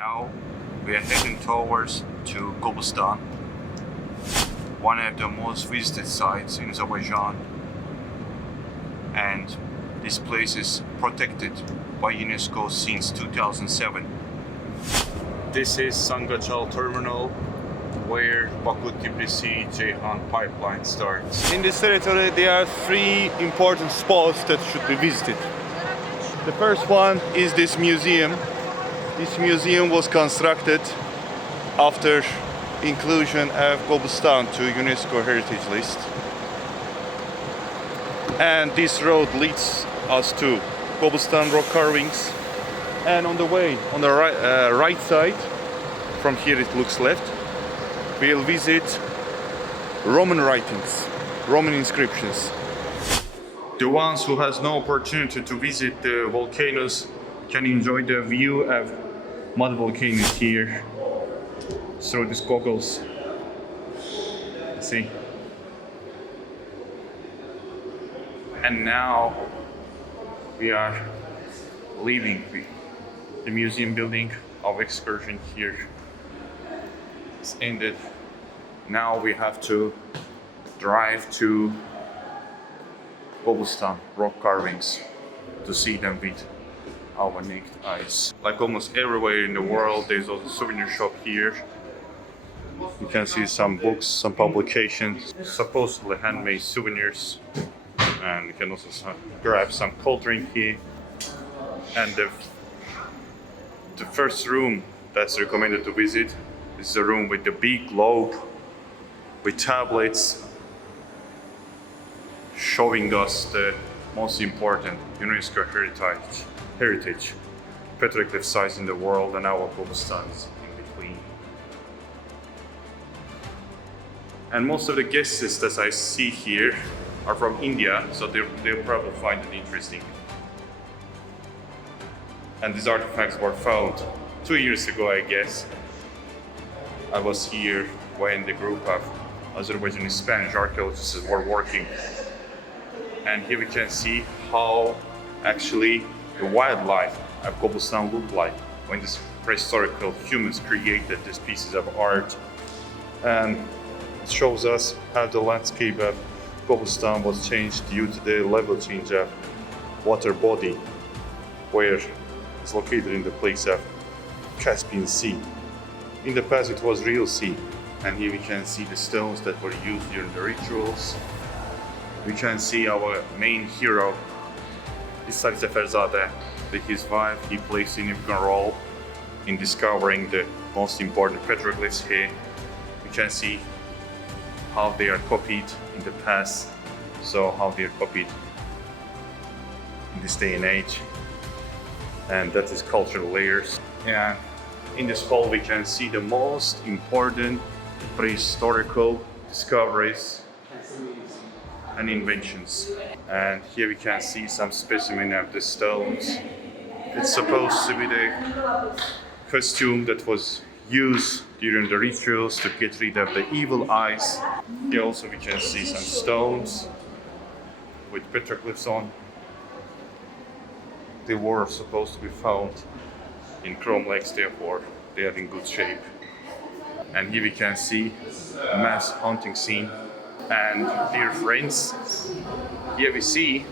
Now we are heading towards to Gobustan, one of the most visited sites in Azerbaijan, and this place is protected by UNESCO since 2007. This is Sangachal terminal, where Baku-Tbilisi-Ceyhan pipeline starts. In this territory there are three important spots that should be visited. The first one is this museum. This museum was constructed after inclusion of Gobustan to UNESCO Heritage List. And this road leads us to Gobustan rock carvings. And on the way, on the right side, from here it looks left, we'll visit Roman writings, Roman inscriptions. The ones who has no opportunity to visit the volcanoes can enjoy the view of mud volcanoes here through these goggles. See? And now we are leaving the museum building. Our excursion here is ended. Now we have to drive to Gobustan rock carvings to see them with our naked eyes. Like almost everywhere in the world, there's also a souvenir shop here. You can see some books, some publications, supposedly handmade souvenirs, and you can also grab some cold drink here. And the first room that's recommended to visit is the room with the big globe with tablets showing us the most important UNESCO heritage petroglyph sites in the world, and our Gobustans in between. And most of the guests that I see here are from India, so they'll probably find it interesting. And these artifacts were found 2 years ago, I guess. I was here when the group of Azerbaijani Spanish archaeologists were working. And here we can see how actually the wildlife of Gobustan looked like when these prehistorical humans created these pieces of art. And it shows us how the landscape of Gobustan was changed due to the level change of water body, where it's located in the place of Caspian Sea. In the past it was real sea, and here we can see the stones that were used during the rituals. We can see our main hero, İshak Seferzadeh, with his wife. He plays a significant role in discovering the most important petroglyphs here. We can see how they are copied in the past, so how they are copied in this day and age. And that is cultural layers. And in this hall we can see the most important prehistorical discoveries and inventions. And here we can see some specimen of the stones. It's supposed to be the costume that was used during the rituals to get rid of the evil eyes. Here also we can see some stones with petroglyphs on. They were supposed to be found in chrome legs, therefore they are in good shape. And here we can see a mass hunting scene. And dear friends, here we see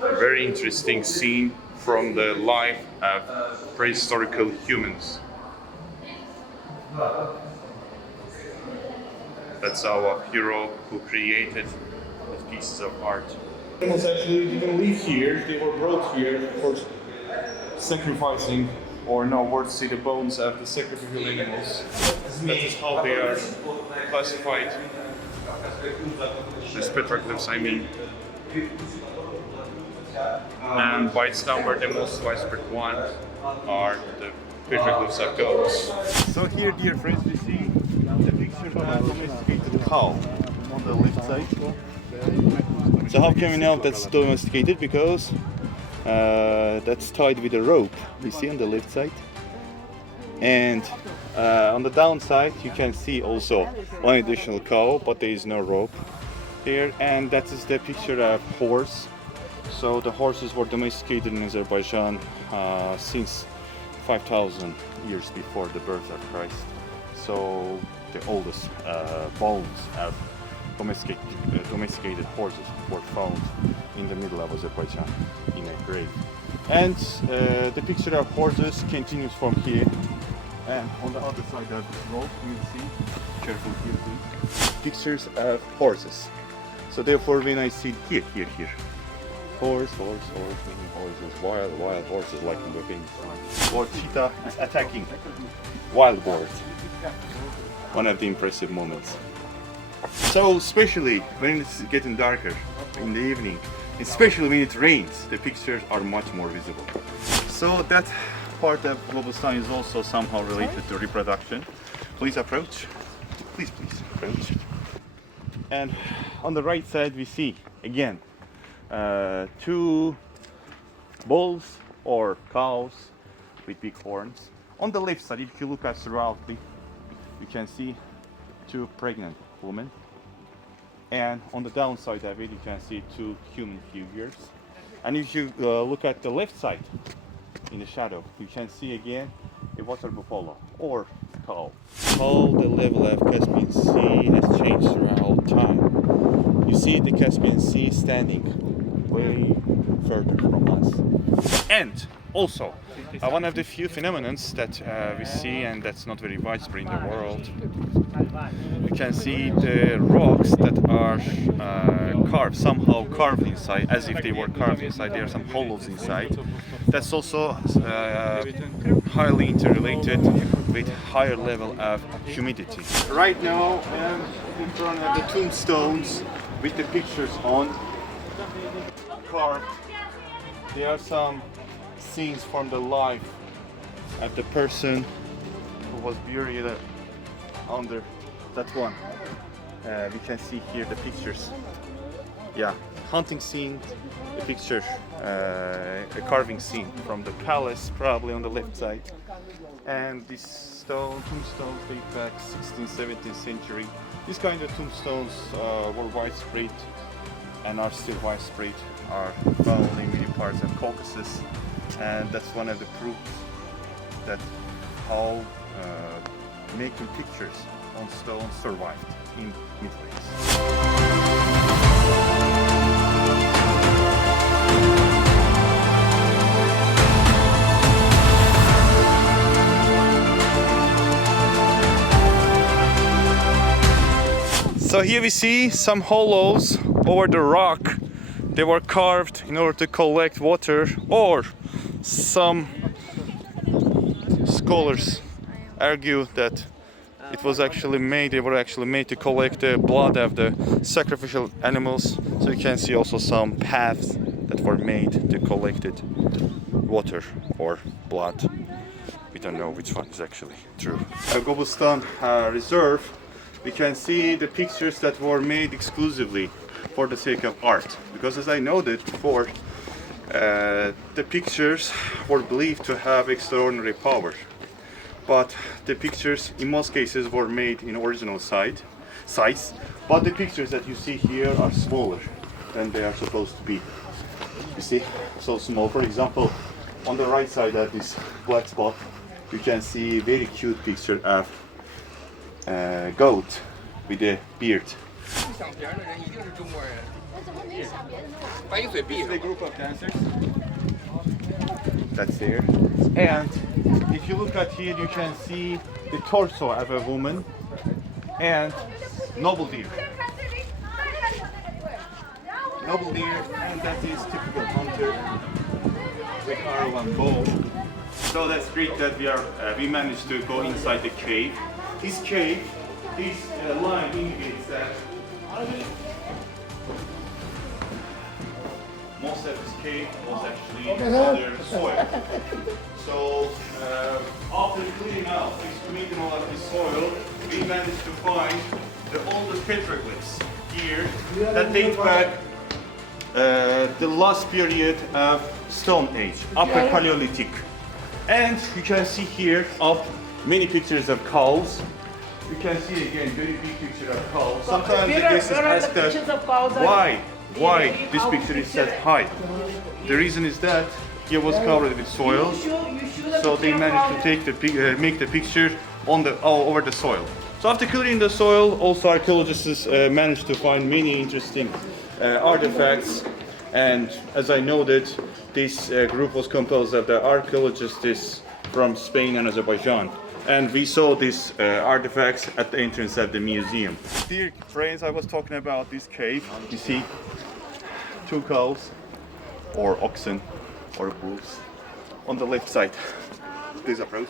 a very interesting scene from the life of prehistorical humans. That's our hero who created these pieces of art. Animals actually didn't live here, they were brought here for sacrificing, or no, where to see the bones of the sacrificial animals. That is how they are classified. These petroglyphs, I mean. And by its number, the most widespread one are the petroglyphs of goats. So here, dear friends, we see the picture of a domesticated cow on the left side. So how can we know that's domesticated? Because that's tied with a rope, you see on the left side. And on the downside you can see also one additional cow, but there is no rope here. And that is the picture of horse. So the horses were domesticated in Azerbaijan since 5,000 years before the birth of Christ. So the oldest bones of domesticated horses were found in the middle of Azerbaijan in a grave. And the picture of horses continues from here. And on the other side of this road, you see, careful here please, pictures of horses. So therefore when I see here, horse, many horses, wild horses like in the famous, or cheetah is attacking wild boar. One of the impressive moments. So especially when it's getting darker in the evening, especially when it rains, the pictures are much more visible. So that part of Globostan is also somehow related to reproduction. Please approach. Please approach. And on the right side we see again two bulls or cows with big horns. On the left side, if you look at thoroughly, you can see two pregnant women. And on the downside of it, you can see two human figures. And if you look at the left side, in the shadow, you can see again a water buffalo or cow. How the level of Caspian Sea has changed throughout time. You see the Caspian Sea standing way further from us. And also, one of the few phenomena that we see, and that's not very widespread in the world, you can see the rocks that are somehow carved inside, as if they were carved inside. There are some hollows inside. That's also highly interrelated with higher level of humidity. Right now I'm in front of the tombstones with the pictures on carved. There are some scenes from the life of the person who was buried under that one. We can see here the pictures. Yeah, hunting scene, the picture, a carving scene from the palace, probably on the left side. And these tombstones date back 16th, 17th century. These kind of tombstones were widespread and are still widespread, are found in many parts of Caucasus. And that's one of the proofs that how making pictures on stone survived in Middle Ages. So here we see some hollows over the rock. They were carved in order to collect water, or some scholars argue that it was actually made, they were actually made to collect the blood of the sacrificial animals. So you can see also some paths that were made to collect it, water or blood. We don't know which one is actually true. The Globostan Reserve, we can see the pictures that were made exclusively for the sake of art. Because as I noted before, the pictures were believed to have extraordinary power. But the pictures in most cases were made in original size, but the pictures that you see here are smaller than they are supposed to be. You see, so small. For example, on the right side of this black spot, you can see a very cute picture of a goat with a beard. It's a group of dancers. That's there. And if you look at here, you can see the torso of a woman and noble deer. Noble deer, and that is typical hunter with arrow and bow. So that's great that we managed to go inside the cave. This cave, this line indicates that most of this cave was actually under soil. So after cleaning out, excavating all of this soil, we managed to find the oldest petroglyphs here that date back the last period of Stone Age, Upper Paleolithic. And you can see here many pictures of cows. You can see again very big picture of cows. Sometimes the guests ask us why this picture is set high. The reason is that here was covered with soil. So they managed to take make the picture on the all over the soil. So after clearing the soil, also archaeologists managed to find many interesting artifacts. And as I noted, this group was composed of the archaeologists from Spain and Azerbaijan. And we saw these artifacts at the entrance of the museum. Dear friends, I was talking about this cave. You see two cows, or oxen, or bulls, on the left side. Please approach.